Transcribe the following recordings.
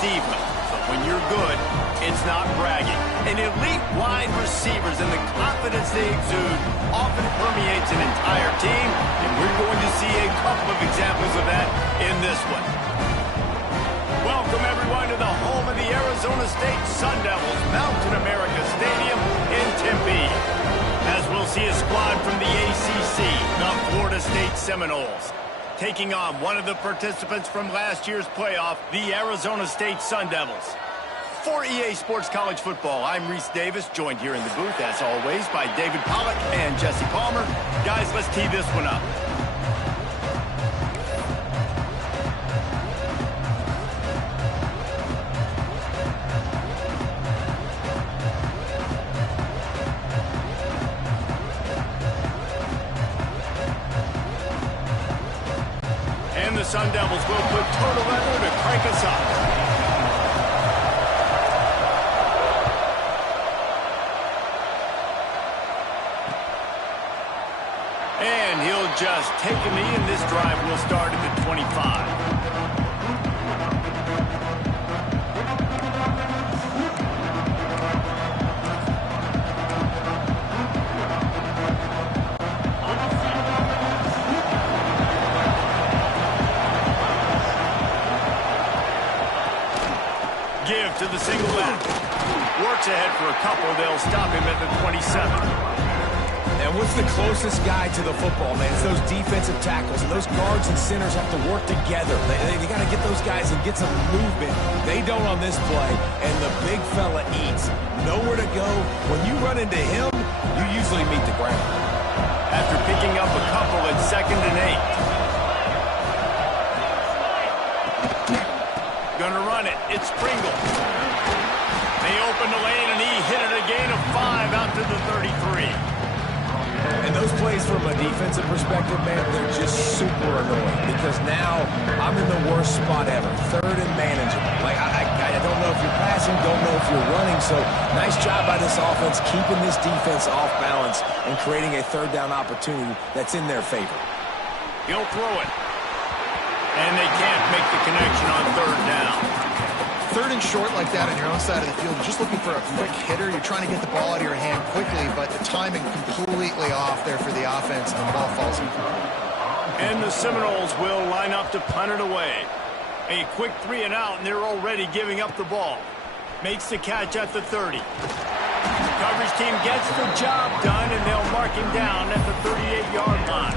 diva. But when you're good, it's not bragging. And elite wide receivers and the confidence they exude often permeates an entire team, and we're going to see a couple of examples of that in this one. Welcome, everyone, to the home of the Arizona State Sun Devils, Mountain America Stadium in Tempe. As we'll see a squad from the ACC, the Florida State Seminoles, taking on one of the participants from last year's playoff, the Arizona State Sun Devils. For EA Sports College Football, I'm Reese Davis, joined here in the booth, as always, by David Pollack and Jesse Palmer. Guys, let's tee this one up. And the Sun Devils will put total leather to crank us up. And he'll just take a knee, and this drive will start at the 25. Give to the single back. Works ahead for a couple. They'll stop him at the 27. And what's the closest guy to the football, man? It's those defensive tackles. And those guards and centers have to work together. They got to get those guys and get some movement. They don't on this play, and the big fella eats. Nowhere to go. When you run into him, you usually meet the ground. After picking up a couple at 2nd and 8. Gonna run it. It's Pringle. They open the lane, and he hit it a gain of 5 out to the 33. And those plays from a defensive perspective, man, they're just super annoying because now I'm in the worst spot ever. 3rd and manageable. Like, I don't know if you're passing, don't know if you're running. So nice job by this offense keeping this defense off balance and creating a 3rd down opportunity that's in their favor. He'll throw it. And they can't make the connection on 3rd down. 3rd and short like that on your own side of the field, you're just looking for a quick hitter. You're trying to get the ball out of your hand quickly, but the timing completely off there for the offense, and the ball falls in. And the Seminoles will line up to punt it away. A quick 3 and out, and they're already giving up the ball. Makes the catch at the 30. Coverage team gets the job done, and they'll mark him down at the 38-yard line.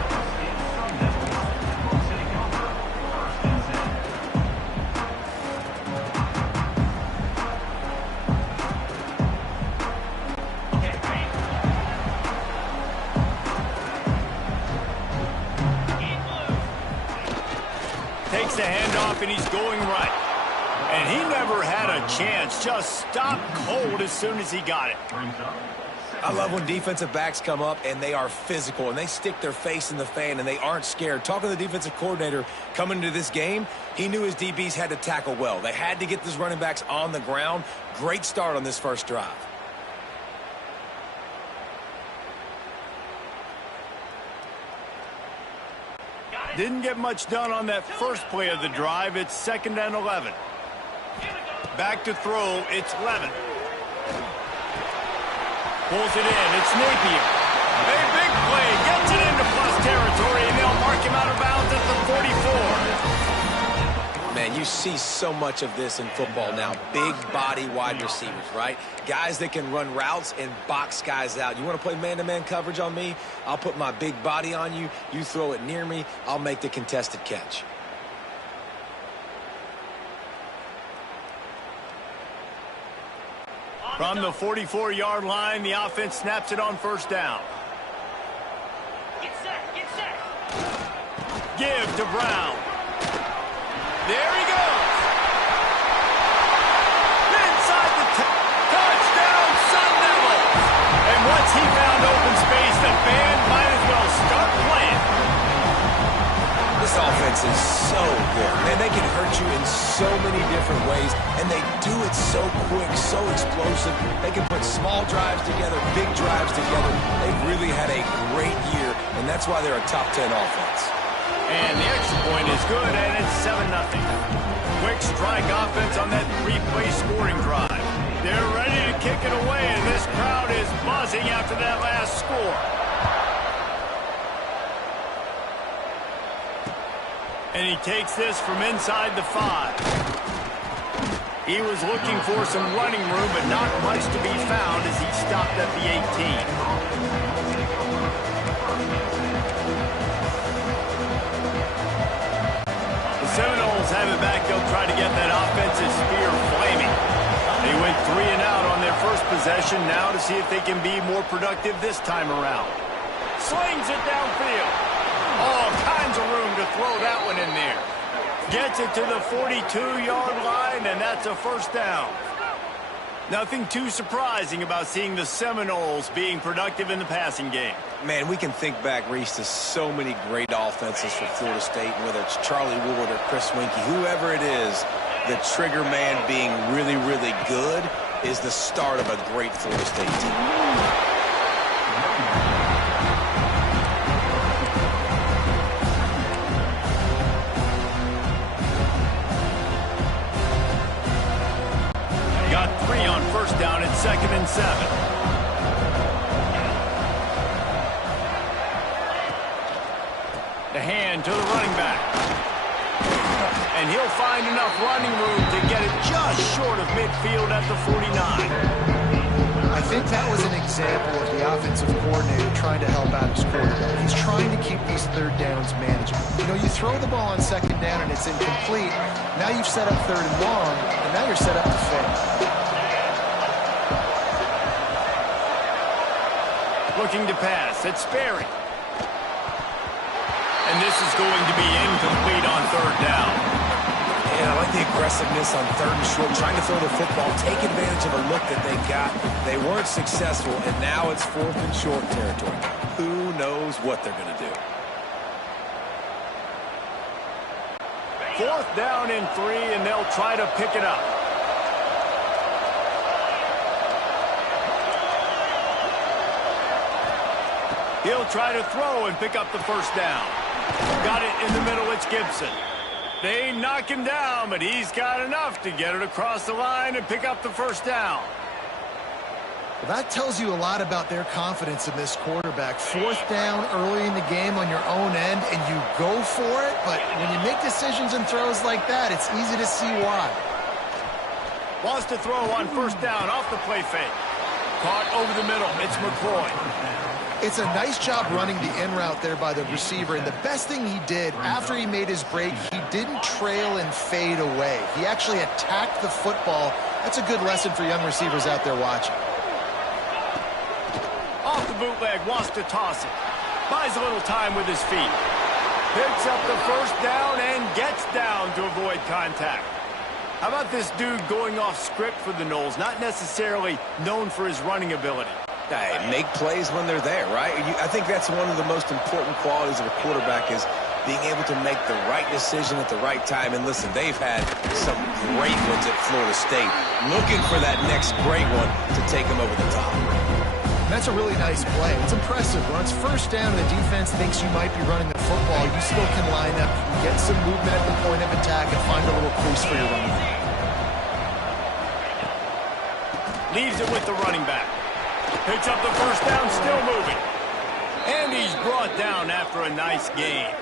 Takes the handoff, and he's going right. And he never had a chance. Just stopped cold as soon as he got it. I love when defensive backs come up and they are physical and they stick their face in the fan and they aren't scared. Talking to the defensive coordinator coming into this game, he knew his DBs had to tackle well. They had to get these running backs on the ground. Great start on this first drive. Didn't get much done on that first play of the drive. It's 2nd and 11. Back to throw. It's Levin. Pulls it in. It's Napier. A big play. Gets it into plus territory, and they'll mark him out of bounds at the 44. Man, you see so much of this in football now. Big body wide receivers, right? Guys that can run routes and box guys out. You want to play man-to-man coverage on me? I'll put my big body on you. You throw it near me. I'll make the contested catch. From the 44-yard line, the offense snaps it on 1st down. Get set, get set. Give to Brown. There he goes. Inside the touchdown, Sun Devils. And once he found open space, the band might as well start playing. This offense is so good. Man, they can hurt you in so many different ways, and they do it so quick, so explosive. They can put small drives together, big drives together. They've really had a great year, and that's why they're a top 10 offense. And the extra point is good, and it's 7-0. Quick strike offense on that 3-play scoring drive. They're ready to kick it away, and this crowd is buzzing after that last score. And he takes this from inside the 5. He was looking for some running room, but not much to be found as he stopped at the 18. Seminoles have it back. They'll try to get that offensive spear flaming. They went 3 and out on their first possession. Now to see if they can be more productive this time around. Slings it downfield. All kinds of room to throw that one in there. Gets it to the 42-yard line, and that's a first down. Nothing too surprising about seeing the Seminoles being productive in the passing game. Man, we can think back, Reese, to so many great offenses for Florida State, whether it's Charlie Ward or Chris Winkie, whoever it is, the trigger man being really, really good is the start of a great Florida State team. Got 3 on first down at 2nd and 7. The hand to the running back. And he'll find enough running room to get it just short of midfield at the 49. I think that was an example of the offensive coordinator trying to help out his quarterback. He's trying to keep these third downs manageable. You know, you throw the ball on 2nd down and it's incomplete. Now you've set up 3rd and long, and now you're set up to fail. Looking to pass. It's Sperry. And this is going to be incomplete on 3rd down. And I like the aggressiveness on 3rd and short, trying to throw the football, take advantage of a look that they got. They weren't successful, and now it's 4th and short territory. Who knows what they're going to do? 4th down and 3, and they'll try to pick it up. He'll try to throw and pick up the first down. Got it in the middle. It's Gibson. They knock him down, but he's got enough to get it across the line and pick up the first down. Well, that tells you a lot about their confidence in this quarterback. 4th down early in the game on your own end, and you go for it, but when you make decisions and throws like that, it's easy to see why. Wants to throw on 1st down off the play fake. Caught over the middle. It's McCoy. It's a nice job running the in route there by the receiver, and the best thing he did after he made his break, he didn't trail and fade away. He actually attacked the football. That's a good lesson for young receivers out there watching. Off the bootleg, wants to toss it. Buys a little time with his feet. Picks up the first down and gets down to avoid contact. How about this dude going off script for the Noles? Not necessarily known for his running ability. Hey, make plays when they're there, right? I think that's one of the most important qualities of a quarterback is being able to make the right decision at the right time. And listen, they've had some great ones at Florida State. Looking for that next great one to take them over the top. That's a really nice play. It's impressive. When it's 1st down and the defense thinks you might be running the football, you still can line up, you can get some movement at the point of attack, and find a little crease for your running back. Leaves it with the running back. Picks up the first down, still moving. And he's brought down after a nice gain.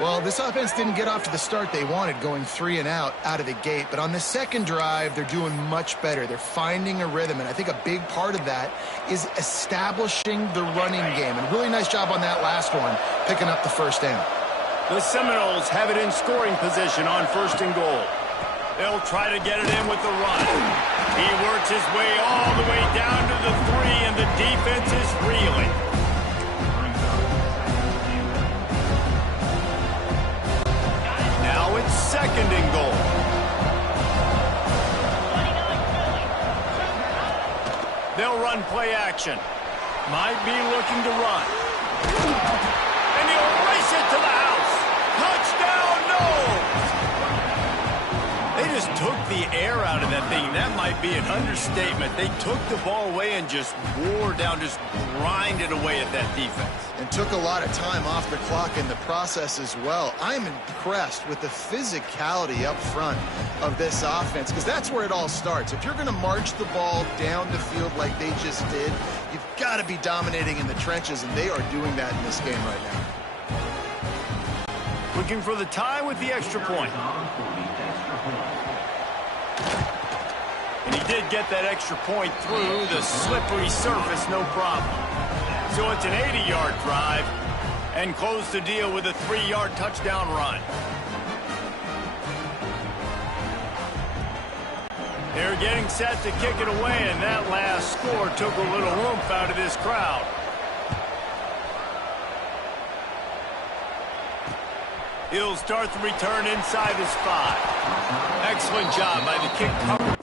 Well, this offense didn't get off to the start they wanted, going 3 and out of the gate. But on the second drive, they're doing much better. They're finding a rhythm, and I think a big part of that is establishing the running game. And really nice job on that last one, picking up the first down. The Seminoles have it in scoring position on 1st and goal. They'll try to get it in with the run. He works his way all the way down to the 3, and the defense is reeling. Now it's 2nd and goal. They'll run play action. Might be looking to run. And he'll race it to the house. Touchdown, Noles! They just took the air out of that thing. That might be an understatement. They took the ball away and just wore down, just grinded away at that defense. And took a lot of time off the clock in the process as well. I'm impressed with the physicality up front of this offense, because that's where it all starts. If you're going to march the ball down the field like they just did, you've got to be dominating in the trenches, and they are doing that in this game right now. Looking for the tie with the extra point. And he did get that extra point through the slippery surface, no problem. So it's an 80-yard drive, and close the deal with a 3-yard touchdown run. They're getting set to kick it away, and that last score took a little oomph out of this crowd. He'll start the return inside his 5. Excellent job by the kick cover.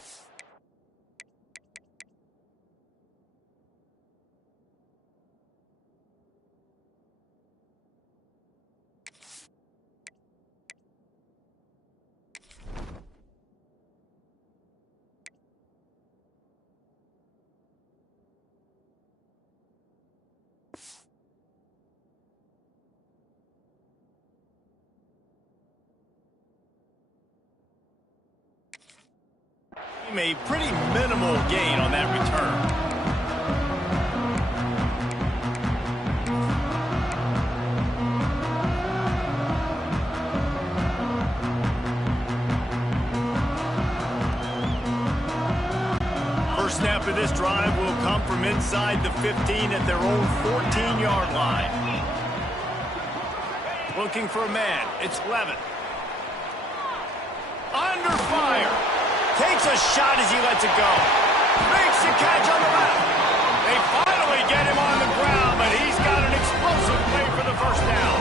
A pretty minimal gain on that return. First snap of this drive will come from inside the 15 at their own 14-yard line. Looking for a man. It's Levin. Under fire. Takes a shot as he lets it go. Makes the catch on the left. They finally get him on the ground, but he's got an explosive play for the first down.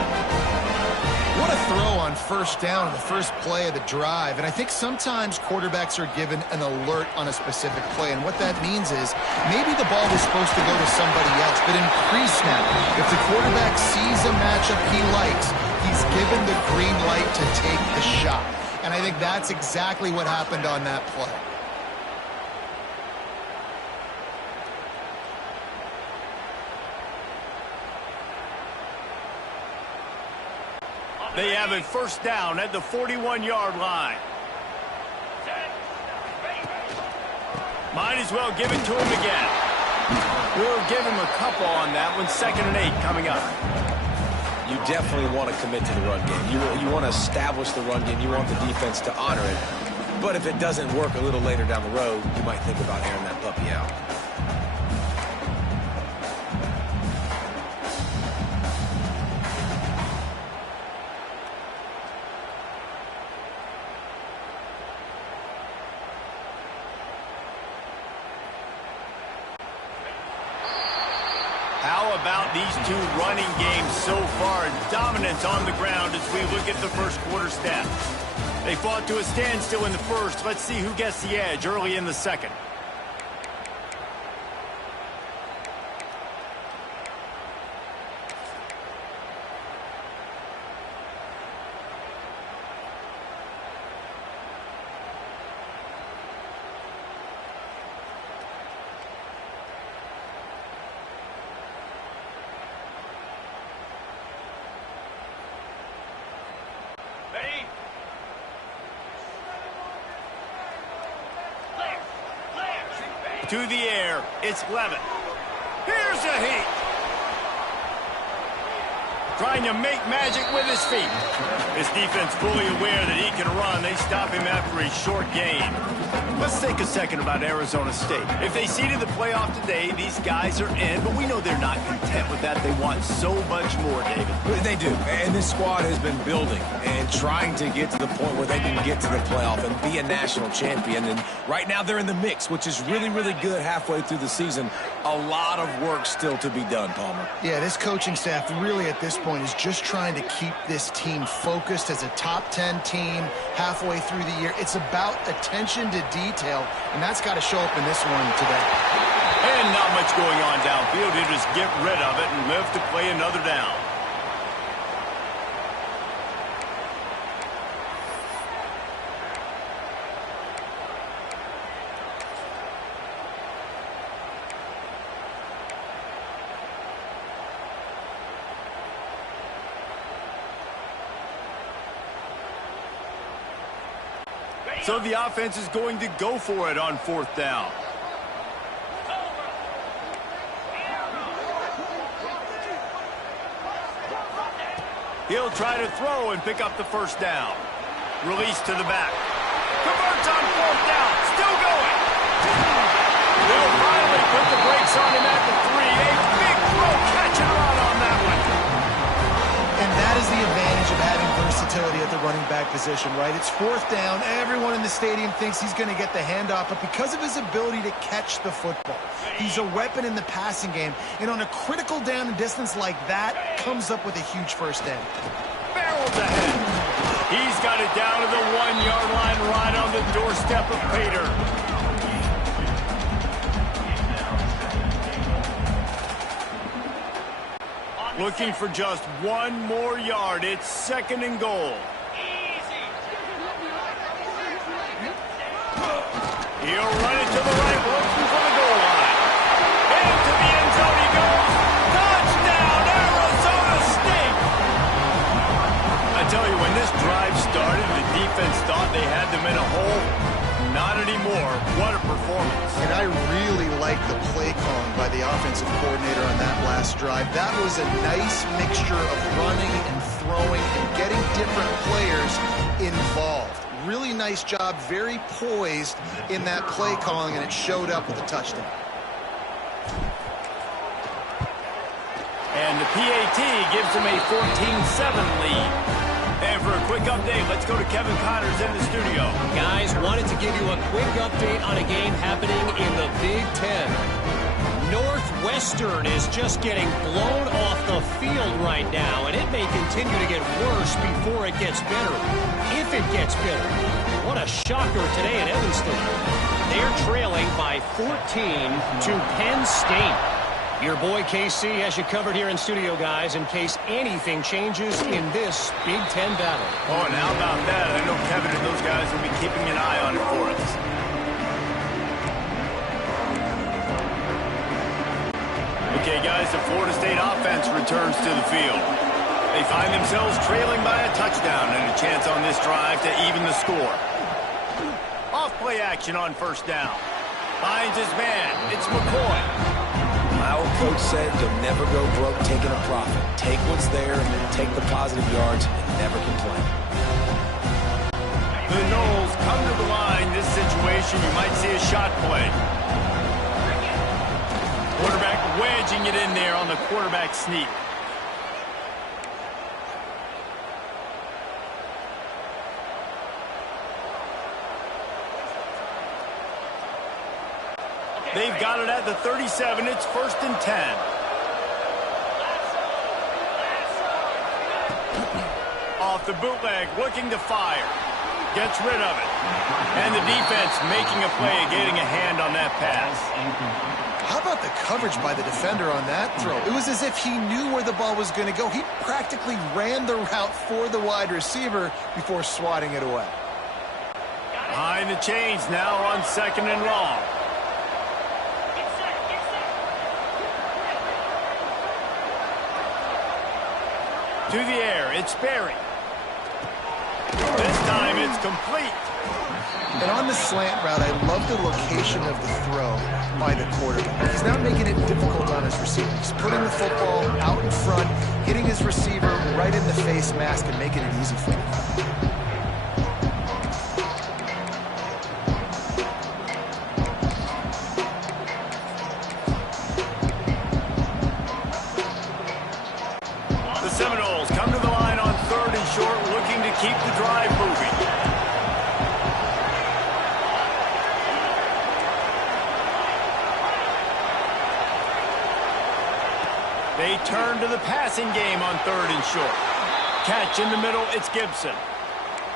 What a throw on first down in the first play of the drive. And I think sometimes quarterbacks are given an alert on a specific play. And what that means is maybe the ball was supposed to go to somebody else, but in pre-snap, if the quarterback sees a matchup he likes, he's given the green light to take the shot. And I think that's exactly what happened on that play. They have it first down at the 41-yard line. Might as well give it to him again. We'll give him a couple on that one. 2nd and 8 coming up. You definitely want to commit to the run game. You want to establish the run game. You want the defense to honor it. But if it doesn't work a little later down the road, you might think about airing that puppy out. How about these two running games so far? Dominance on the ground as we look at the first quarter stats. They fought to a standstill in the first. Let's see who gets the edge early in the second. To the air, it's Levin. Here's a heat. Trying to make magic with his feet. This defense fully aware that he can run. They stop him after a short gain. Let's take a second about Arizona State. If they seeded the playoff today, these guys are in, but we know they're not content with that. They want so much more, David. They do, and this squad has been building and trying to get to the point where they can get to the playoff and be a national champion. And right now they're in the mix, which is really, really good halfway through the season. A lot of work still to be done, Palmer. Yeah, this coaching staff really at this point is just trying to keep this team focused as a top 10 team halfway through the year. It's about attention to detail, and that's got to show up in this one today. And not much going on downfield. He'll just get rid of it and live to play another down. So the offense is going to go for it on 4th down. He'll try to throw and pick up the 1st down. Release to the back. Converts on 4th down. Still going. They'll finally put the brakes on him at the 3. A big throw, catch and run on that one. And that is the advantage of having versatility at the running back position, right? It's 4th down. Everyone in the stadium thinks he's going to get the handoff, but because of his ability to catch the football, he's a weapon in the passing game. And on a critical down and distance like that, comes up with a huge 1st down. Barrels ahead. He's got it down to the 1-yard line right on the doorstep of Pater. Looking for just 1 more yard. It's 2nd and goal. He'll run it to the right, looking for the goal line. Into the end zone he goes. Touchdown, Arizona State! I tell you, when this drive started, the defense thought they had them in a hole. Not anymore. What a performance. And I really like the play calling by the offensive coordinator on that last drive. That was a nice mixture of running and throwing and getting different players involved. Really nice job, very poised in that play calling, and it showed up with a touchdown. And the PAT gives them a 14-7 lead. And for a quick update, let's go to Kevin Connors in the studio. Guys, wanted to give you a quick update on a game happening in the Big Ten. Northwestern is just getting blown off the field right now, and it may continue to get worse before it gets better. If it gets better. What a shocker today in Evanston. They're trailing by 14 to Penn State. Your boy KC has you covered here in studio, guys, in case anything changes in this Big Ten battle. Oh, and how about that? I know Kevin and those guys will be keeping an eye on it for us. Okay, guys, the Florida State offense returns to the field. They find themselves trailing by a touchdown and a chance on this drive to even the score. Off-play action on 1st down. Finds his man. It's McCoy. My old coach said you'll never go broke taking a profit. Take what's there, take the positive yards, and never complain. The Knowles come to the line. This situation, you might see a shot play. Quarterback wedging it in there on the quarterback sneak. They've got it at the 37. It's 1st and 10. Off the bootleg, looking to fire. Gets rid of it. And the defense making a play, getting a hand on that pass. How about the coverage by the defender on that throw? It was as if he knew where the ball was going to go. He practically ran the route for the wide receiver before swatting it away. Behind the chains now on 2nd and long. To the air, it's Berry. This time it's complete. And on the slant route, I love the location of the throw by the quarterback. He's not making it difficult on his receivers. He's putting the football out in front, hitting his receiver right in the face mask and making it easy for him. Seminoles come to the line on 3rd and short, looking to keep the drive moving. They turn to the passing game on 3rd and short. Catch in the middle, it's Gibson.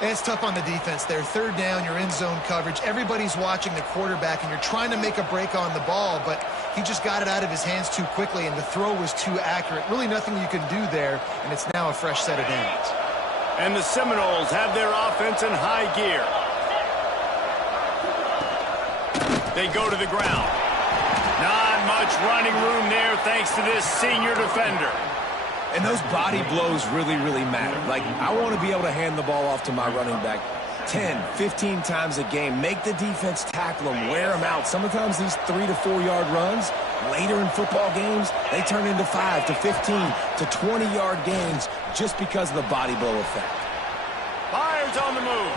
And it's tough on the defense there. 3rd down, you're in zone coverage. Everybody's watching the quarterback, and you're trying to make a break on the ball, but he just got it out of his hands too quickly, and the throw was too accurate. Really nothing you can do there, and it's now a fresh set of downs. And the Seminoles have their offense in high gear. They go to the ground. Not much running room there thanks to this senior defender. And those body blows really, really matter. Like, I want to be able to hand the ball off to my running back 10, 15 times a game. Make the defense tackle them, wear them out. Sometimes these 3 to 4 yard runs, later in football games, they turn into 5 to 15 to 20 yard gains just because of the body blow effect. Fires on the move.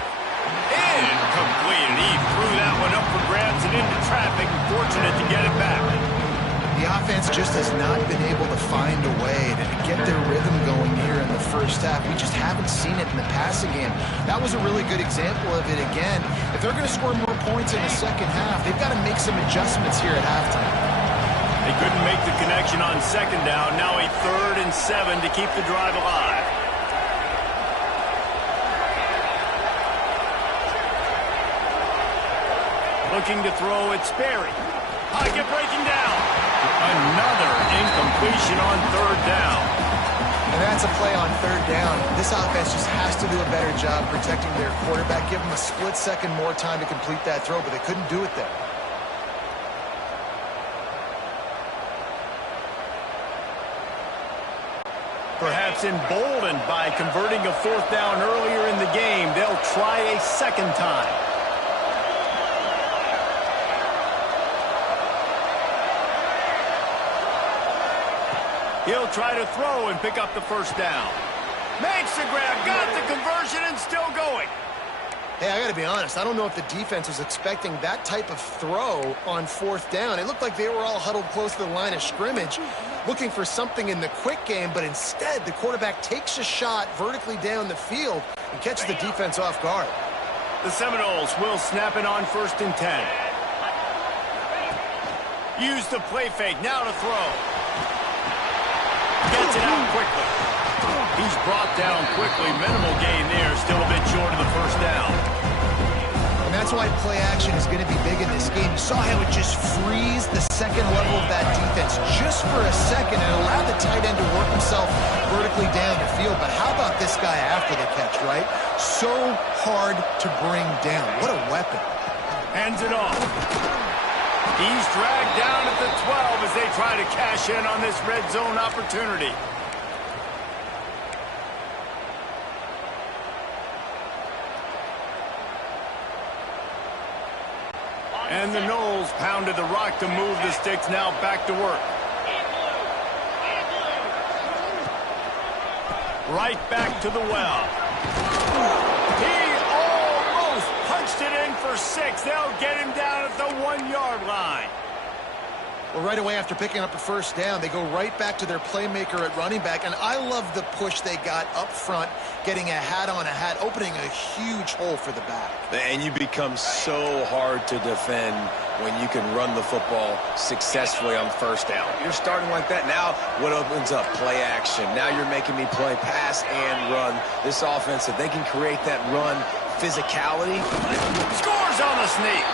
Incomplete. And he threw that one up for grabs and into traffic. Fortunate to get it back. The offense just has not been able to find a way to get their rhythm going here in the first half. We just haven't seen it in the passing game. That was a really good example of it again. If they're going to score more points in the second half, they've got to make some adjustments here at halftime. They couldn't make the connection on second down. Now a 3rd and 7 to keep the drive alive. Looking to throw, it's Sperry. Pocket breaking down. Another incompletion on 3rd down. And that's a play on 3rd down. This offense just has to do a better job protecting their quarterback. Give them a split second more time to complete that throw, but they couldn't do it there. Perhaps emboldened by converting a 4th down earlier in the game, they'll try a second time. He'll try to throw and pick up the 1st down. Makes the grab, got the conversion, and still going. Hey, I got to be honest. I don't know if the defense was expecting that type of throw on 4th down. It looked like they were all huddled close to the line of scrimmage, looking for something in the quick game, but instead the quarterback takes a shot vertically down the field and catches the defense off guard. The Seminoles will snap it on 1st and 10. Use the play fake, now to throw. Gets it out quickly. He's brought down quickly. Minimal gain there. Still a bit short of the 1st down. And that's why play action is going to be big in this game. You saw how it just frees the second level of that defense just for a second and allowed the tight end to work himself vertically down the field. But how about this guy after the catch, right? So hard to bring down. What a weapon. Hands it off. He's dragged down at the 12 as they try to cash in on this red zone opportunity. And the Noles pounded the rock to move the sticks, now back to work. Right back to the well. He almost punched it in for 6. They'll get him down at the 1-yard line. Well, right away after picking up a 1st down, they go right back to their playmaker at running back. And I love the push they got up front, getting a hat on a hat, opening a huge hole for the back. And you become so hard to defend when you can run the football successfully on 1st down. You're starting like that. Now what opens up? Play action. Now you're making me play pass and run. This offense, if they can create that run physicality. Scores on the sneak.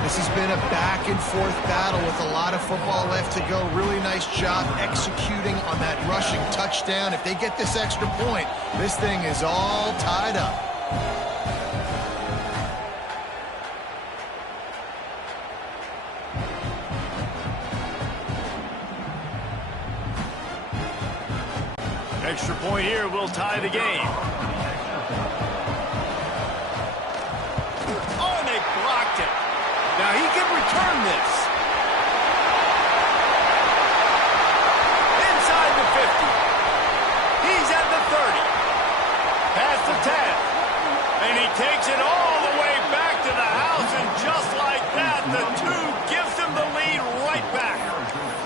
This has been a back-and-forth battle with a lot of football left to go. Really nice job executing on that rushing touchdown. If they get this extra point, this thing is all tied up. Extra point here will tie the game. Oh, and they blocked it. Now he can return this. Inside the 50. He's at the 30. Past the 10. And he takes it all the way back to the house, and just like that, the 2 gives him the lead right back.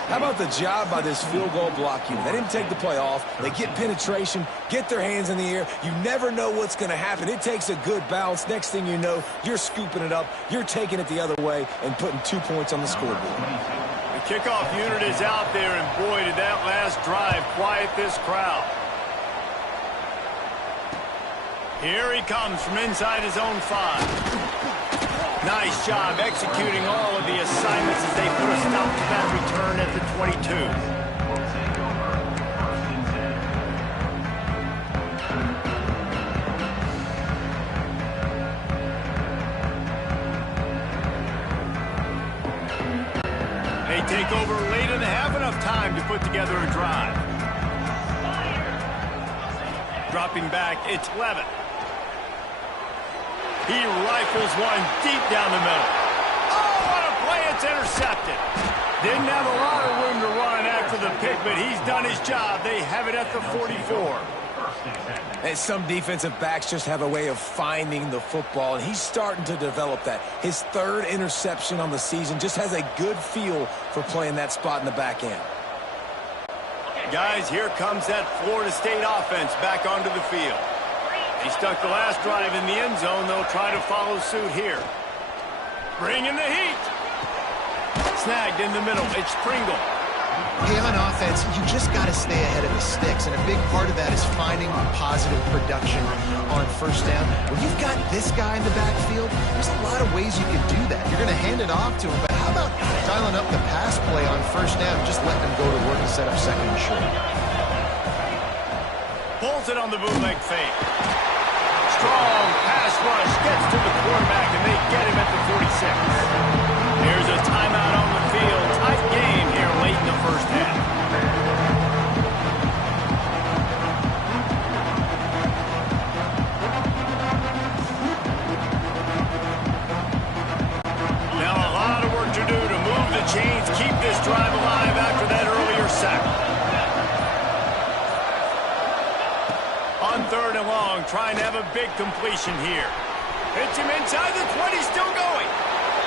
How about the job by this field goal block unit? They didn't take the play off. They get penetration, get their hands in the air. You never know what's going to happen. It takes a good bounce. Next thing you know, you're scooping it up. You're taking it the other way and putting 2 points on the scoreboard. The kickoff unit is out there, and boy, did that last drive quiet this crowd. Here he comes from inside his own 5. Nice job executing all of the assignments as they put a stop to that return at the 22. They take over late in the half, enough time to put together a drive. Dropping back, it's Levitt. He rifles one deep down the middle. Oh, what a play. It's intercepted. Didn't have a lot of room to run after the pick, but he's done his job. They have it at the 44. And some defensive backs just have a way of finding the football, and he's starting to develop that. His third interception on the season, just has a good feel for playing that spot in the back end. Guys, here comes that Florida State offense back onto the field. They stuck the last drive in the end zone. They'll try to follow suit here. Bring in the heat. Snagged in the middle. It's Pringle. Hey, on offense, you just got to stay ahead of the sticks, and a big part of that is finding positive production on first down. When you've got this guy in the backfield, there's a lot of ways you can do that. You're going to hand it off to him, but how about dialing up the pass play on first down, just letting him go to work and set up second and short? Pulls it on the bootleg fake. Strong pass rush gets to the quarterback, and they get him at the 46. Here's a timeout on the field. Tight game here late in the first half. Now a lot of work to do to move the chains, keep this drive alive after that earlier sack. On third and long, trying to have a big completion here. Hits him inside the 20, still going.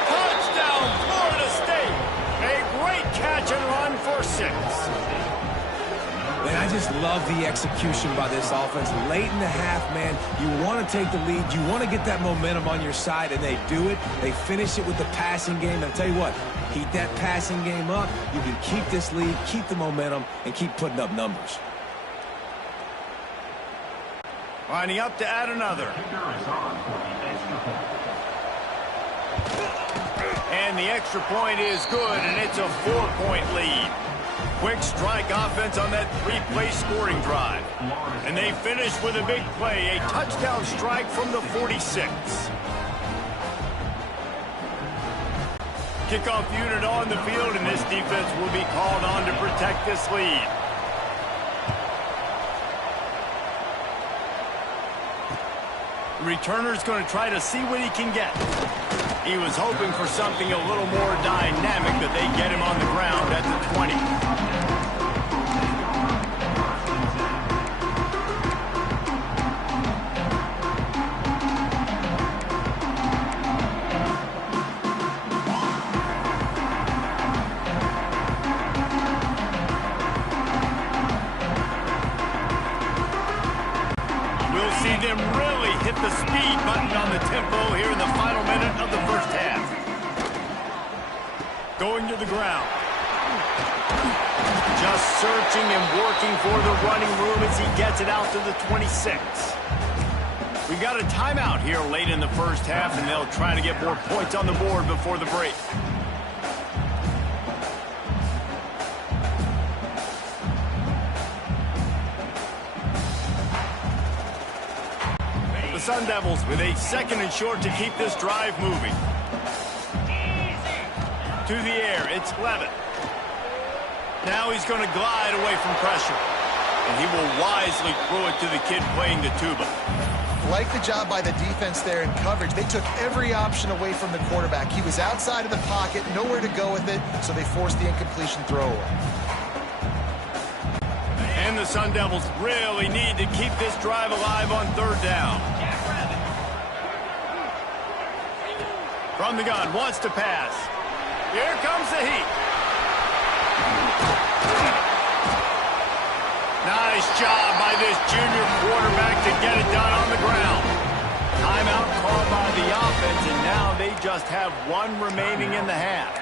Touchdown, Florida State. A great catch and run for 6. Man, I just love the execution by this offense. Late in the half, man, you want to take the lead. You want to get that momentum on your side, and they do it. They finish it with the passing game. And I'll tell you what, keep that passing game up. You can keep this lead, keep the momentum, and keep putting up numbers. Lining up to add another. And the extra point is good, and it's a 4-point lead. Quick strike offense on that 3-play scoring drive. And they finish with a big play, a touchdown strike from the 46. Kickoff unit on the field, and this defense will be called on to protect this lead. Returner's going to try to see what he can get. He was hoping for something a little more dynamic, but they get him on the ground at the 20. We'll see them really hit the speed button on the tempo here in the final minute of the first half. Going to the ground. Just searching and working for the running room as he gets it out to the 26. We've got a timeout here late in the first half, and they'll try to get more points on the board before the break. The Sun Devils with a second and short to keep this drive moving. To the air, it's Levitt. Now he's going to glide away from pressure. And he will wisely throw it to the kid playing the tuba. Like the job by the defense there in coverage. They took every option away from the quarterback. He was outside of the pocket, nowhere to go with it, so they forced the incompletion throw away. And the Sun Devils really need to keep this drive alive on third down. From the gun, wants to pass. Here comes the heat. Nice job by this junior quarterback to get it done on the ground. Timeout called by the offense, and now they just have one remaining in the half.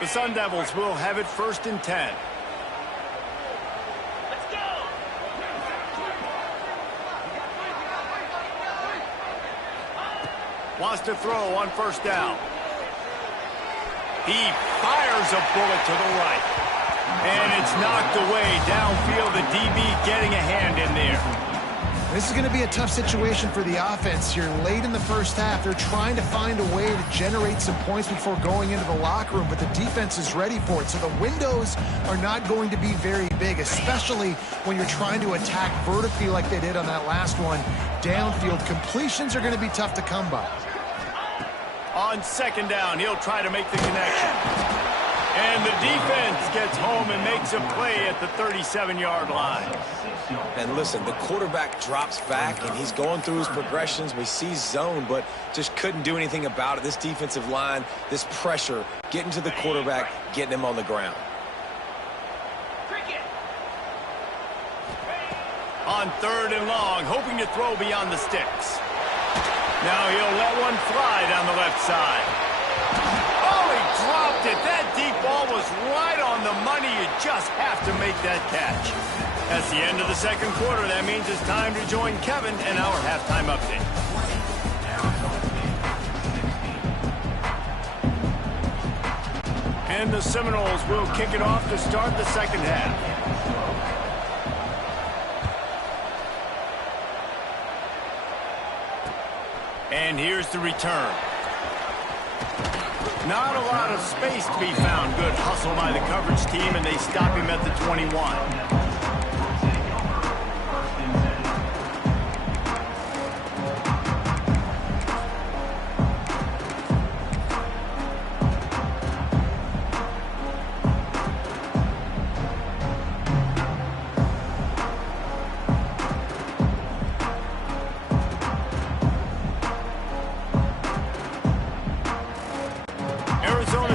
The Sun Devils will have it 1st and 10. Wants to throw on first down. He fires a bullet to the right. And it's knocked away downfield. The DB getting a hand in there. This is going to be a tough situation for the offense here. Late in the first half, they're trying to find a way to generate some points before going into the locker room, but the defense is ready for it. So the windows are not going to be very big, especially when you're trying to attack vertically like they did on that last one. Downfield completions are going to be tough to come by. On second down, he'll try to make the connection. And the defense gets home and makes a play at the 37-yard line. And listen, the quarterback drops back, and he's going through his progressions. We see zone, but just couldn't do anything about it. This defensive line, this pressure, getting to the quarterback, getting him on the ground. On third and long, hoping to throw beyond the sticks. Now he'll let one fly down the left side. Oh, he dropped it. That deep ball was right on the money. You just have to make that catch. That's the end of the second quarter. That means it's time to join Kevin and our halftime update. And the Seminoles will kick it off to start the second half. And here's the return. Not a lot of space to be found. Good hustle by the coverage team, and they stop him at the 21.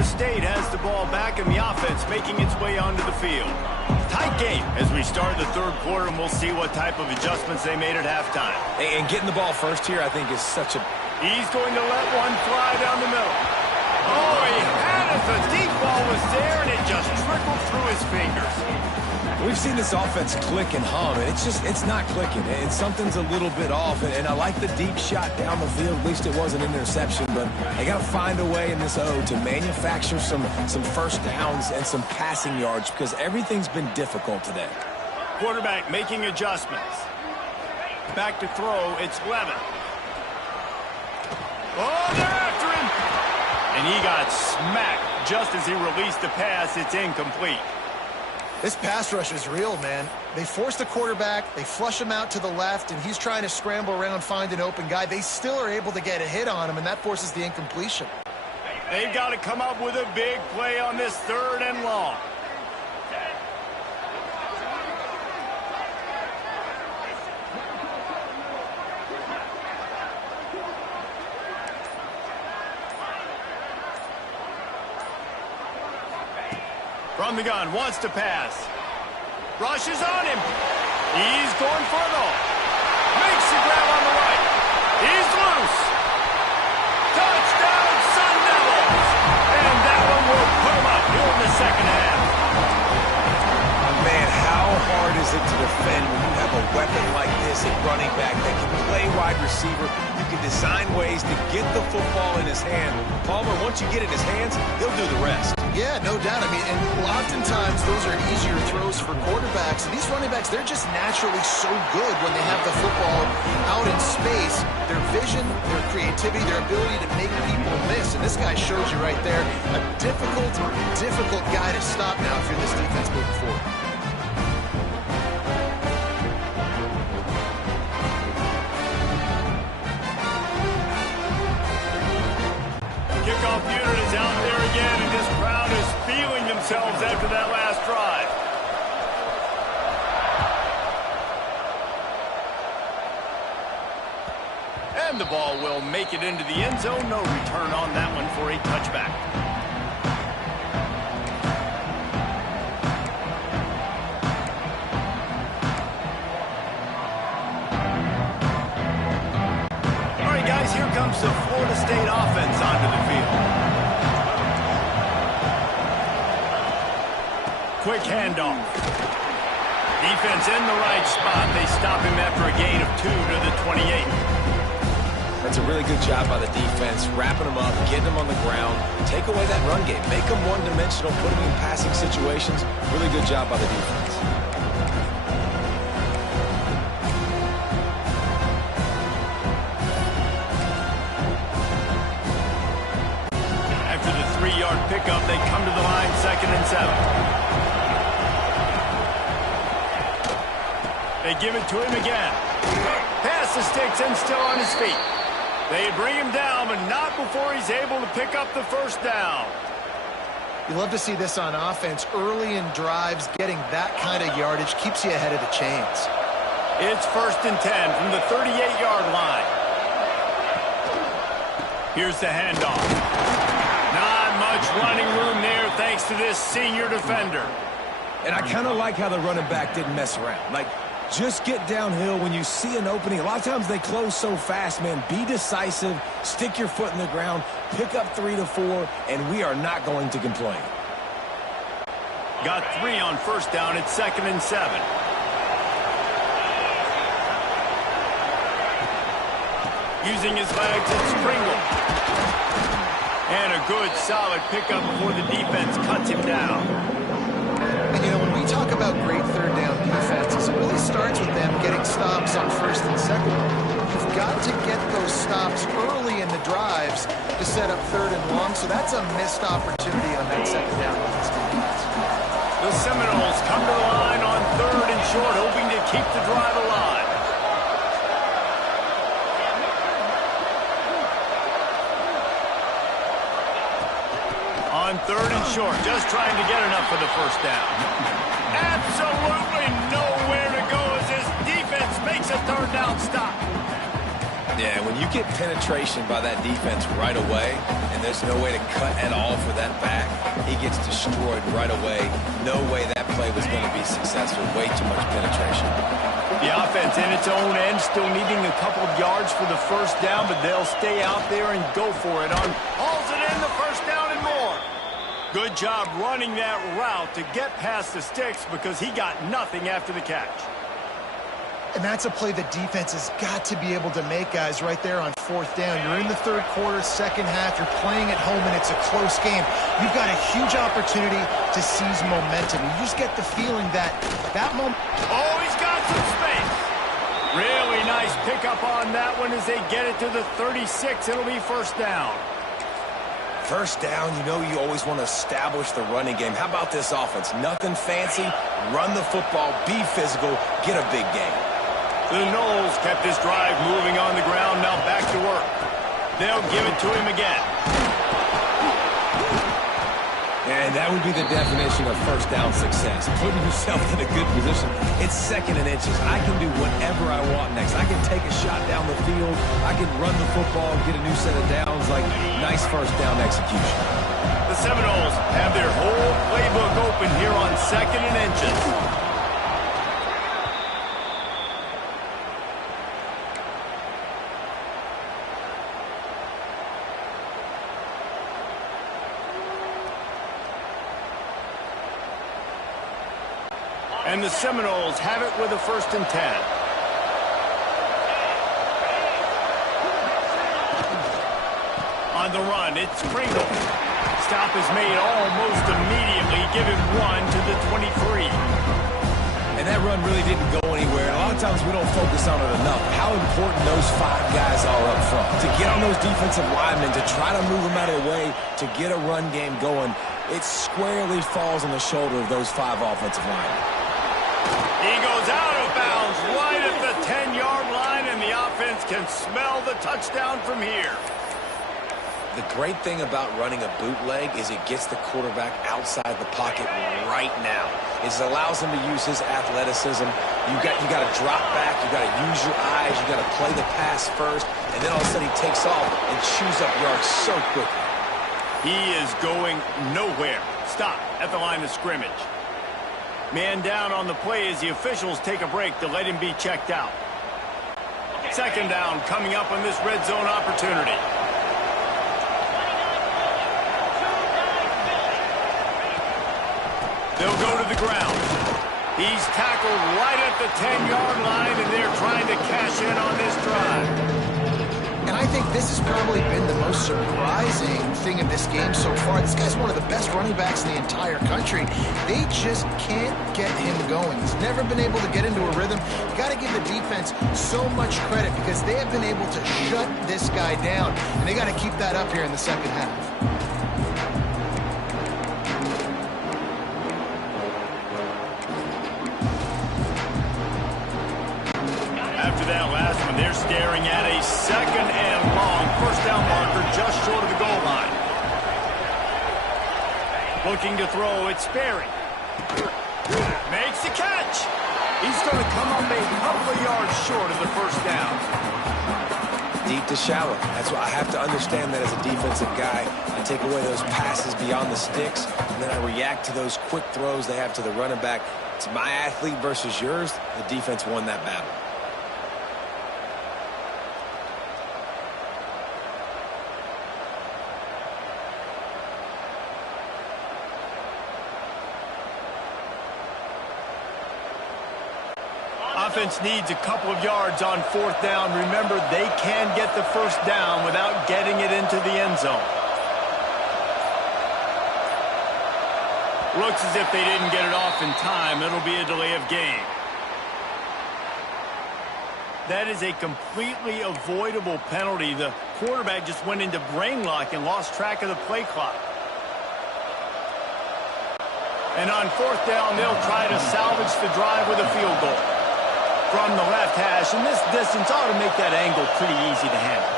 State has the ball back and the offense making its way onto the field. Tight game as we start the third quarter, and we'll see what type of adjustments they made at halftime. And getting the ball first here, I think, is such a... He's going to let one fly down the middle. Oh, he had it. The deep ball was there, and it just trickled through his fingers. We've seen this offense click and hum, and it's not clicking. And something's a little bit off, and I like the deep shot down the field. At least it wasn't an interception, but they got to find a way in this O to manufacture some first downs and some passing yards because everything's been difficult today. Quarterback making adjustments. Back to throw, it's Levin. Oh, they're after him! And he got smacked just as he released the pass. It's incomplete. This pass rush is real, man. They force the quarterback, they flush him out to the left, and he's trying to scramble around, find an open guy. They still are able to get a hit on him, and that forces the incompletion. They've got to come up with a big play on this third and long. From the gun, wants to pass. Rushes on him. He's going for it all. Makes the grab on the right. He's loose. Touchdown, Sun Devils. And that one will put him up here in the second half. Man, how hard is it to defend when you have a weapon like this at running back that can play wide receiver? You can design ways to get the football in his hand. Palmer, once you get it in his hands, he'll do the rest. Yeah, no doubt. I mean, and oftentimes those are easier throws for quarterbacks. And these running backs, they're just naturally so good when they have the football out in space. Their vision, their creativity, their ability to make people miss. And this guy shows you right there a difficult guy to stop now if you're this defense moving forward. Kickoff unit is out there again, and this crowd is feeling themselves after that last drive. And the ball will make it into the end zone. No return on that one for a touchback. All right, guys, here comes the Florida State offense onto the field. Quick handoff. Defense in the right spot. They stop him after a gain of 2 to the 28. That's a really good job by the defense, wrapping him up, getting him on the ground, take away that run game, make him one-dimensional, put him in passing situations. Really good job by the defense. pickup. They come to the line, 2nd and 7. They give it to him again. Pass the sticks and still on his feet. They bring him down, but not before he's able to pick up the first down. You love to see this on offense. Early in drives, getting that kind of yardage keeps you ahead of the chains. It's 1st and 10 from the 38-yard line. Here's the handoff. Not much running room there thanks to this senior defender. And I kind of like how the running back didn't mess around. Like, just get downhill when you see an opening. A lot of times they close so fast, man. Be decisive, stick your foot in the ground, pick up 3 to 4, and we are not going to complain. Got 3 on 1st down. It's 2nd and 7. Using his legs, it's Pringle. And a good, solid pickup before the defense cuts him down. And, you know, when we talk about great third down defenses, it really starts with them getting stops on 1st and 2nd. You've got to get those stops early in the drives to set up 3rd and long, so that's a missed opportunity on that 2nd down offense defense. The Seminoles come to the line on 3rd and short, hoping to keep the drive alive. On 3rd and short, just trying to get enough for the first down. Absolutely nowhere to go as this defense makes a 3rd down stop. Yeah, when you get penetration by that defense right away, and there's no way to cut at all for that back, he gets destroyed right away. No way that play was going to be successful. Way too much penetration. The offense in its own end, still needing a couple of yards for the first down, but they'll stay out there and go for it on hauls it in the first down and more. Good job running that route to get past the sticks because he got nothing after the catch. And that's a play the defense has got to be able to make, guys, right there on 4th down. You're in the 3rd quarter, 2nd half. You're playing at home, and it's a close game. You've got a huge opportunity to seize momentum. You just get the feeling that moment. Oh, he's got some space. Really nice pickup on that one as they get it to the 36. It'll be 1st down. 1st down, you know you always want to establish the running game. How about this offense? Nothing fancy. Run the football, be physical, get a big game. The Noles kept this drive moving on the ground, now back to work. They'll give it to him again. And that would be the definition of 1st down success. Putting yourself in a good position. It's 2nd and inches. I can do whatever I want next. I can take a shot down the field. I can run the football, get a new set of downs. Like, nice 1st down execution. The Seminoles have their whole playbook open here on 2nd and inches. And the Seminoles have it with a 1st and 10. On the run, it's Pringle. Stop is made almost immediately. Give him 1 to the 23. And that run really didn't go anywhere. A lot of times we don't focus on it enough. How important those 5 guys are up front. To get on those defensive linemen, to try to move them out of the way, to get a run game going, it squarely falls on the shoulder of those 5 offensive linemen. He goes out of bounds right at the 10-yard line, and the offense can smell the touchdown from here. The great thing about running a bootleg is it gets the quarterback outside the pocket right now. It allows him to use his athleticism. You got to drop back. You got to use your eyes. You got to play the pass first, and then all of a sudden he takes off and chews up yards so quickly. He is going nowhere. Stop at the line of scrimmage. Man down on the play as the officials take a break to let him be checked out. 2nd down coming up on this red zone opportunity. They'll go to the ground. He's tackled right at the 10-yard line, and they're trying to cash in on this drive. And I think this has probably been the most surprising thing in this game so far. This guy's one of the best running backs in the entire country. They just can't get him going. He's never been able to get into a rhythm. You got to give the defense so much credit because they have been able to shut this guy down. And they got to keep that up here in the 2nd half. After that last one, they're staring at a 2nd and long. First down marker just short of the goal line. Looking to throw, it's Sperry. Makes the catch. He's going to come up a couple of yards short of the first down. Deep to shallow. That's why I have to understand that as a defensive guy. I take away those passes beyond the sticks, and then I react to those quick throws they have to the running back. It's my athlete versus yours. The defense won that battle. Offense needs a couple of yards on 4th down. Remember, they can get the first down without getting it into the end zone. Looks as if they didn't get it off in time. It'll be a delay of game. That is a completely avoidable penalty. The quarterback just went into brain lock and lost track of the play clock. And on 4th down, they'll try to salvage the drive with a field goal from the left hash, and this distance ought to make that angle pretty easy to handle.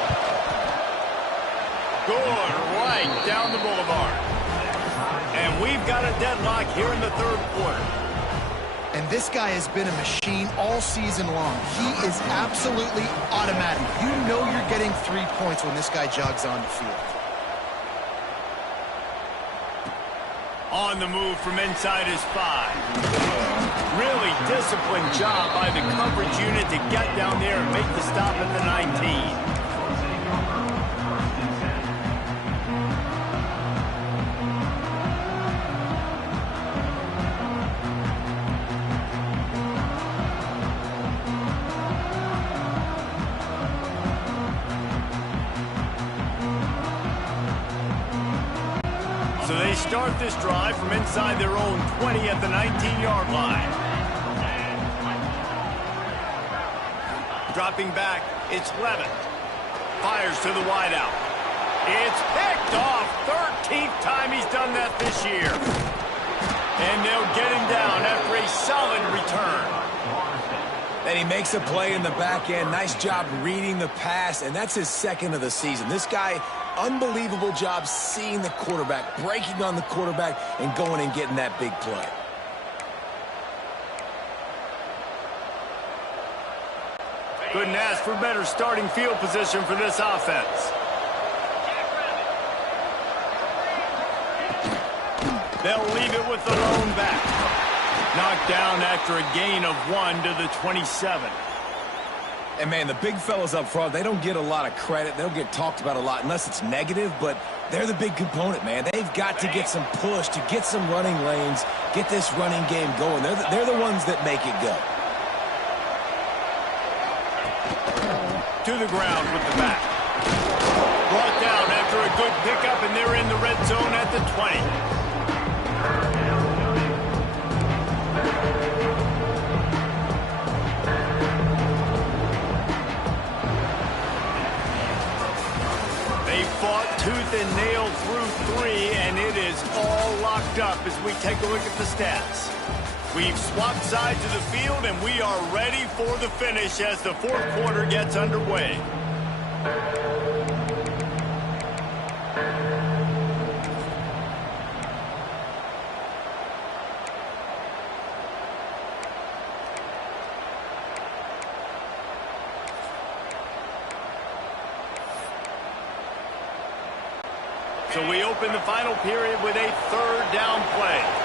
Good, right down the boulevard. And we've got a deadlock here in the 3rd quarter. And this guy has been a machine all season long. He is absolutely automatic. You know you're getting 3 points when this guy jogs on the field. On the move from inside his 5. Really disciplined job by the coverage unit to get down there and make the stop at the 19. So they start this drive from inside their own 20 at the 19-yard line. Dropping back, it's Levin. Fires to the wideout. It's picked off. 13th time he's done that this year. And they'll get him down after a solid return. Then he makes a play in the back end. Nice job reading the pass, and that's his 2nd of the season. This guy, unbelievable job seeing the quarterback, breaking on the quarterback, and going and getting that big play. Couldn't ask for better starting field position for this offense. They'll leave it with the lone back. Knocked down after a gain of 1 to the 27. And, man, the big fellas up front, they don't get a lot of credit. They don't get talked about a lot unless it's negative, but they're the big component, man. They've got to get some push, to get some running lanes, get this running game going. They're the ones that make it go. To the ground with the back. Brought down after a good pickup, and they're in the red zone at the 20. They fought tooth and nail through 3, and it is all locked up as we take a look at the stats. We've swapped sides of the field, and we are ready for the finish as the 4th quarter gets underway. So we open the final period with a 3rd down play.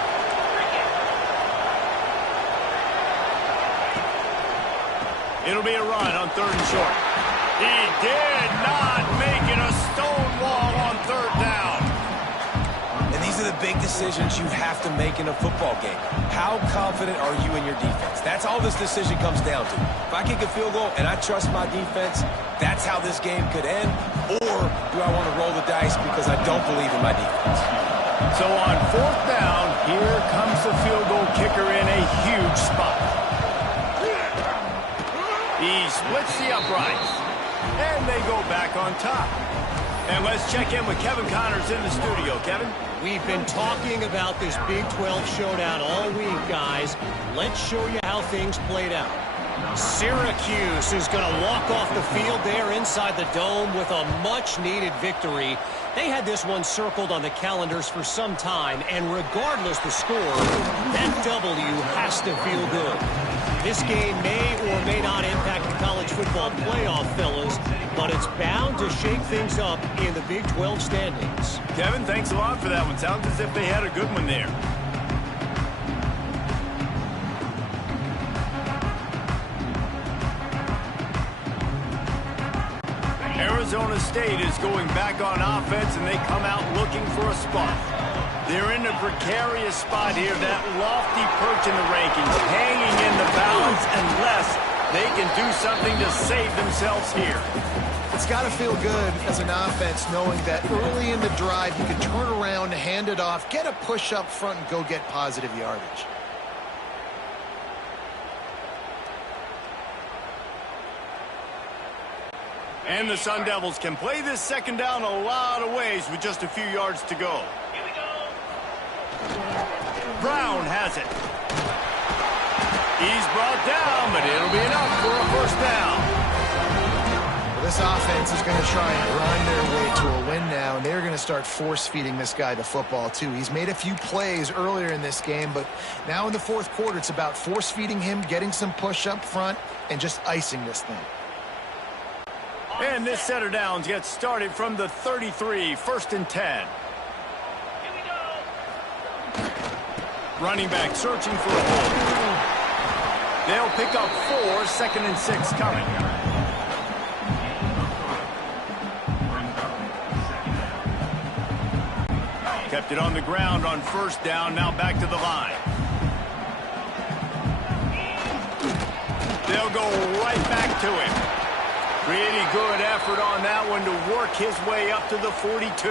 It'll be a run on 3rd and short. He did not make it a stone wall on 3rd down. And these are the big decisions you have to make in a football game. How confident are you in your defense? That's all this decision comes down to. If I kick a field goal and I trust my defense, that's how this game could end. Or do I want to roll the dice because I don't believe in my defense? So on 4th down, here comes the field goal kicker in a huge spot. He splits the uprights, and they go back on top. And let's check in with Kevin Connors in the studio. Kevin? We've been talking about this Big 12 showdown all week, guys. Let's show you how things played out. Syracuse is going to walk off the field there inside the dome with a much-needed victory. They had this one circled on the calendars for some time, and regardless the score, that W has to feel good. This game may or may not impact the college football playoff, fellas, but it's bound to shake things up in the Big 12 standings. Kevin, thanks a lot for that one. Sounds as if they had a good one there. Arizona State is going back on offense, and they come out looking for a spot. They're in a precarious spot here, that lofty perch in the rankings, hanging in the balance unless they can do something to save themselves here. It's got to feel good as an offense knowing that early in the drive you can turn around, hand it off, get a push up front, and go get positive yardage. And the Sun Devils can play this second down a lot of ways with just a few yards to go. Here we go. Brown has it. He's brought down, but it'll be enough for a first down. Well, this offense is going to try and grind their way to a win now, and they're going to start force-feeding this guy the football, too. He's made a few plays earlier in this game, but now in the fourth quarter, it's about force-feeding him, getting some push up front, and just icing this thing. And this set of downs gets started from the 33, 1st and 10. Here we go. Running back searching for a hole. They'll pick up 4, 2nd and 6 coming. Kept it on the ground on first down, now back to the line. They'll go right back to him. Pretty good effort on that one to work his way up to the 42.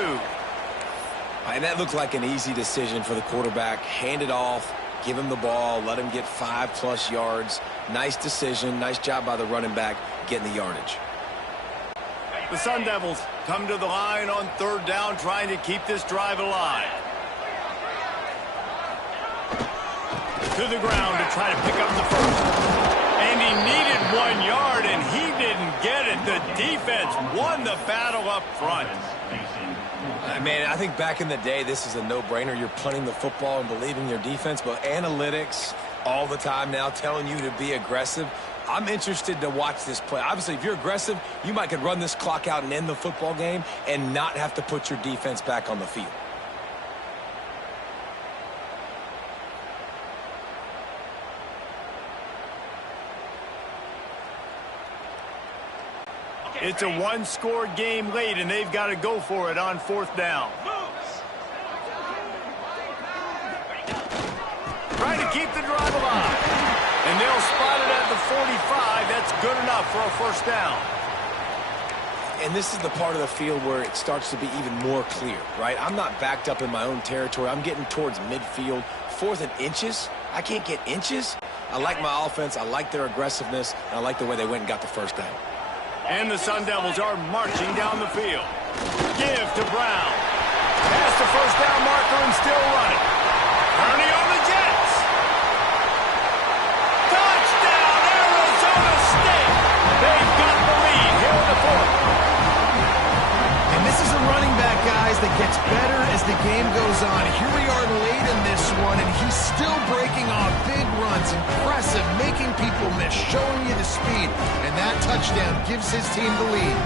And that looked like an easy decision for the quarterback. Hand it off, give him the ball, let him get 5+ yards. Nice decision, nice job by the running back getting the yardage. The Sun Devils come to the line on third down, trying to keep this drive alive. To the ground to try to pick up the first. And he needed 1 yard, and he didn't get it. The defense won the battle up front. Man, I think back in the day, this is a no-brainer. You're punting the football and believing your defense, but analytics all the time now telling you to be aggressive. I'm interested to watch this play. Obviously, if you're aggressive, you might could run this clock out and end the football game and not have to put your defense back on the field. It's a one-score game late, and they've got to go for it on fourth down. Trying to keep the drive alive. And they'll spot it at the 45. That's good enough for a first down. And this is the part of the field where it starts to be even more clear, right? I'm not backed up in my own territory. I'm getting towards midfield. 4th and inches. I can't get inches. I like my offense. I like their aggressiveness. And I like the way they went and got the first down. And the Sun Devils are marching down the field. Give to Brown. Past the first down marker and still running. Ernie on the Jets. Touchdown, Arizona State. They've got the lead here in the fourth. And this is a running back, guys, that gets better as the game goes on. Here we are late in this one, and he's still breaking off big runs. Impressive, making people miss, showing you the speed. And that touchdown gives his team the lead.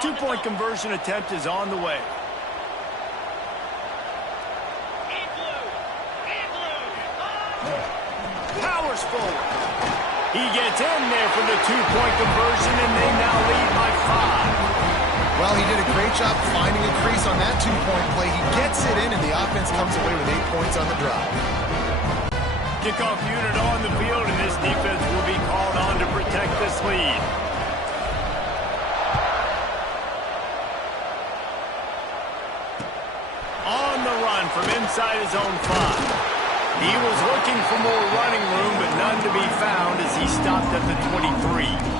Two-point conversion attempt is on the way. Powers forward. He gets in there for the two-point conversion, and they now lead by 5. Well, he did a great job finding a crease on that two-point play. He gets it in, and the offense comes away with 8 points on the drive. Kickoff unit on the field, and this defense will be called on to protect this lead. On the run from inside his own 5. He was looking for more running room, but none to be found as he stopped at the 23.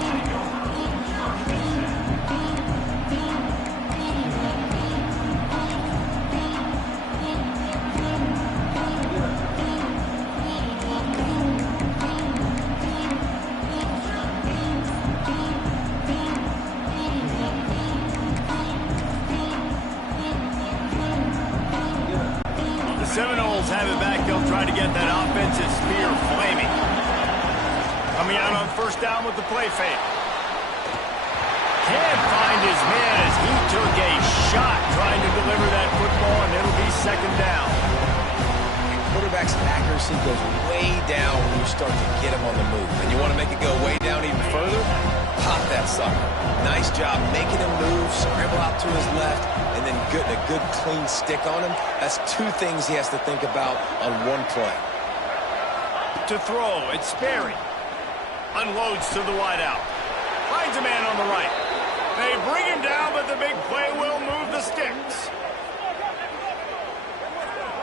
Seminoles have it back. They'll try to get that offensive spear flaming. Coming out on first down with the play fake. Can't find his man as he took a shot trying to deliver that football, and it'll be second down. Quarterback's accuracy goes way down when you start to get him on the move. And you want to make it go way down even further? Pop that sucker. Nice job making him move, scramble out to his left, and then getting a good clean stick on him. That's two things he has to think about on one play. To throw, it's Sperry. Unloads to the wideout. Finds a man on the right. They bring him down, but the big play will move the sticks.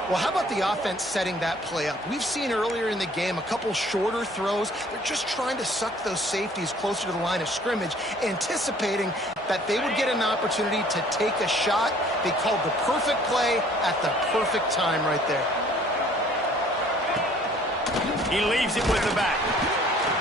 Well, how about the offense setting that play up? We've seen earlier in the game a couple shorter throws. They're just trying to suck those safeties closer to the line of scrimmage, anticipating that they would get an opportunity to take a shot. They called the perfect play at the perfect time right there. He leaves it with the back.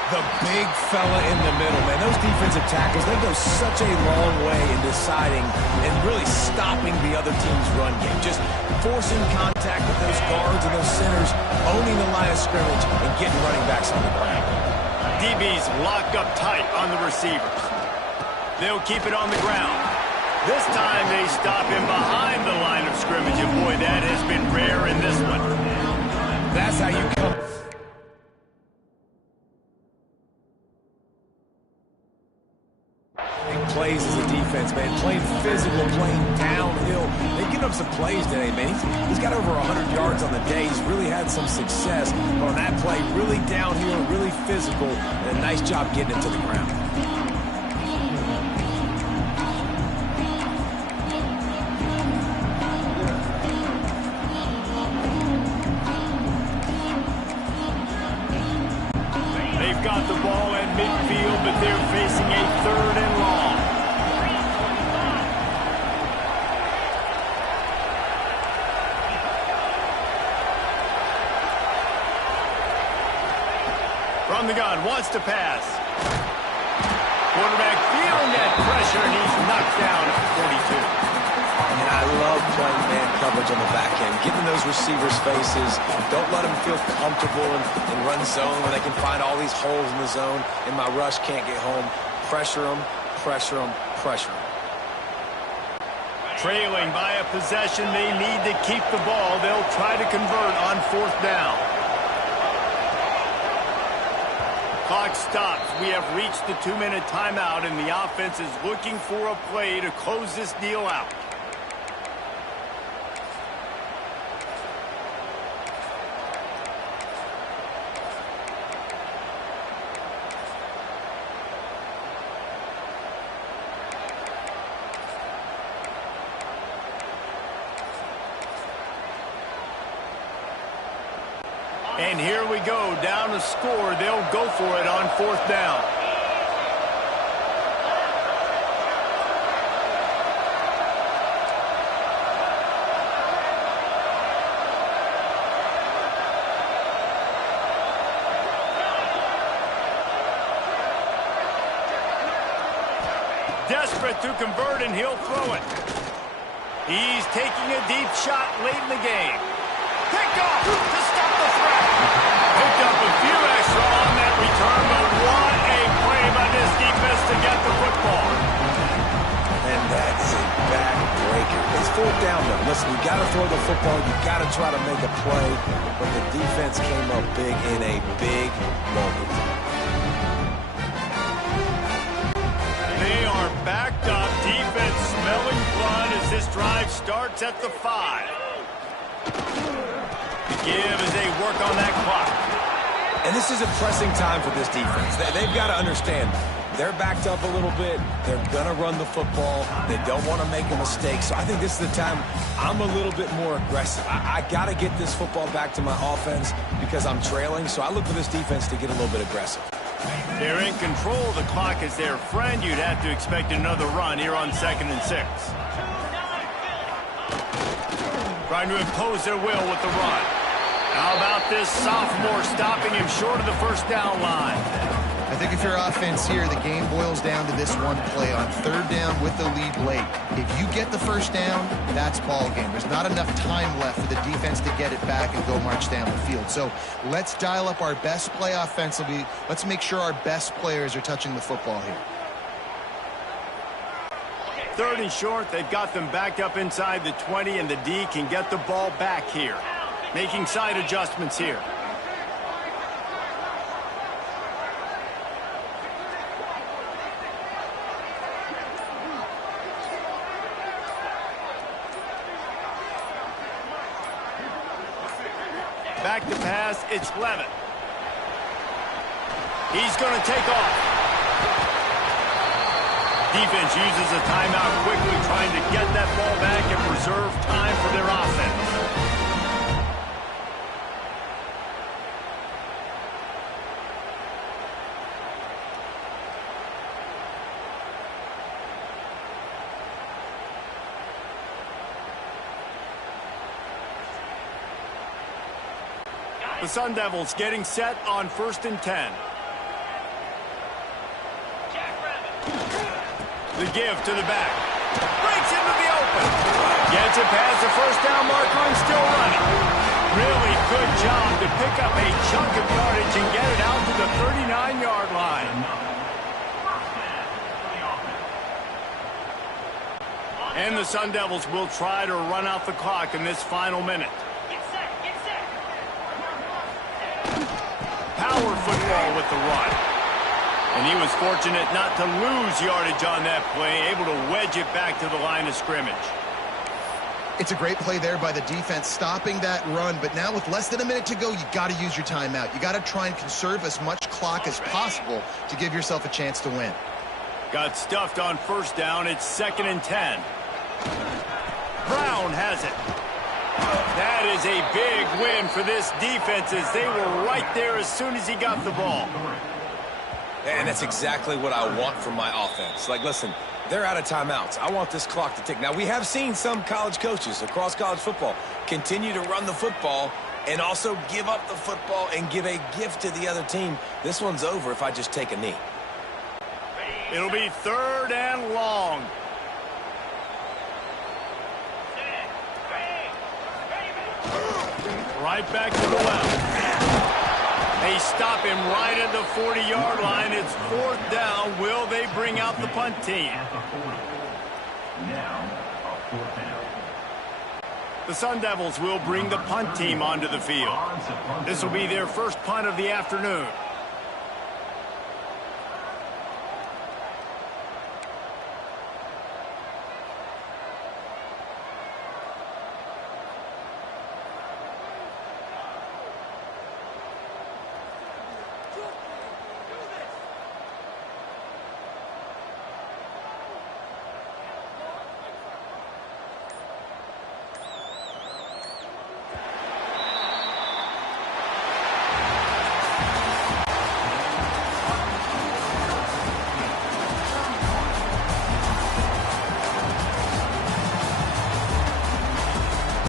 The big fella in the middle, man. Those defensive tackles, they go such a long way in deciding and really stopping the other team's run game. Just forcing contact with those guards and those centers, owning the line of scrimmage, and getting running backs on the ground. DBs locked up tight on the receivers. They'll keep it on the ground. This time they stop him behind the line of scrimmage, and boy, that has been rare in this one. That's how you come. Plays as a defense, man. Playing physical, playing downhill. They've given up some plays today, man. He's got over 100 yards on the day. He's really had some success. But on that play, really downhill, really physical, and a nice job getting it to the ground. They've got the ball at midfield, but they're facing a third and long. From the gun, wants to pass. Quarterback feeling that pressure, and he's knocked down at the 42. And I love playing man coverage on the back end, getting those receivers' faces. Don't let them feel comfortable in run zone where they can find all these holes in the zone, and my rush can't get home. Pressure them, pressure them, pressure them. Trailing by a possession, they need to keep the ball. They'll try to convert on fourth down. Clock stops. We have reached the 2-minute timeout, and the offense is looking for a play to close this deal out. And here we go, down to score. They'll go for it on fourth down. Desperate to convert, and he'll throw it. He's taking a deep shot late in the game. Picked off to stop the threat. Picked up a few extra on that return, but what a play by this defense to get the football. And that is a backbreaker. It's fourth down, though. Listen, you got to throw the football. You got to try to make a play. But the defense came up big in a big moment. They are backed up. Defense smelling blood as this drive starts at the 5. Give as they work on that clock. And this is a pressing time for this defense. They've got to understand, They're backed up a little bit. They're going to run the football. They don't want to make a mistake. So I think this is the time I'm a little bit more aggressive. I got to get this football back to my offense because I'm trailing. So I look for this defense to get a little bit aggressive. They're in control. The clock is their friend. You'd have to expect another run here on 2nd and 6. Trying to impose their will with the run. How about this sophomore stopping him short of the first down line? I think if you're offense here, the game boils down to this one play on 3rd down with the lead late. If you get the first down, that's ball game. There's not enough time left for the defense to get it back and go march down the field. So let's dial up our best play offensively. Let's make sure our best players are touching the football here. 3rd and short. They've got them backed up inside the 20, and the D can get the ball back here. Making side adjustments here. Back to pass, it's Levitt. He's going to take off. Defense uses a timeout quickly, trying to get that ball back and preserve time for their offense. The Sun Devils getting set on 1st and 10. The give to the back. Breaks into the open. Gets it past the first down marker and still running. Really good job to pick up a chunk of yardage and get it out to the 39-yard line. And the Sun Devils will try to run out the clock in this final minute. Power football with the run. And he was fortunate not to lose yardage on that play, able to wedge it back to the line of scrimmage. It's a great play there by the defense, stopping that run. But now with less than a minute to go, you got to use your timeout. You got to try and conserve as much clock as possible to give yourself a chance to win. Got stuffed on 1st down. It's 2nd and 10. Brown has it. That is a big win for this defense as they were right there as soon as he got the ball. And that's exactly what I want from my offense. Like, listen, they're out of timeouts. I want this clock to tick. Now, we have seen some college coaches across college football continue to run the football and also give up the football and give a gift to the other team. This one's over if I just take a knee. It'll be 3rd and long. Right back to the left. They stop him right at the 40-yard line. It's 4th down. Will they bring out the punt team? The Sun Devils will bring the punt team onto the field. This will be their first punt of the afternoon.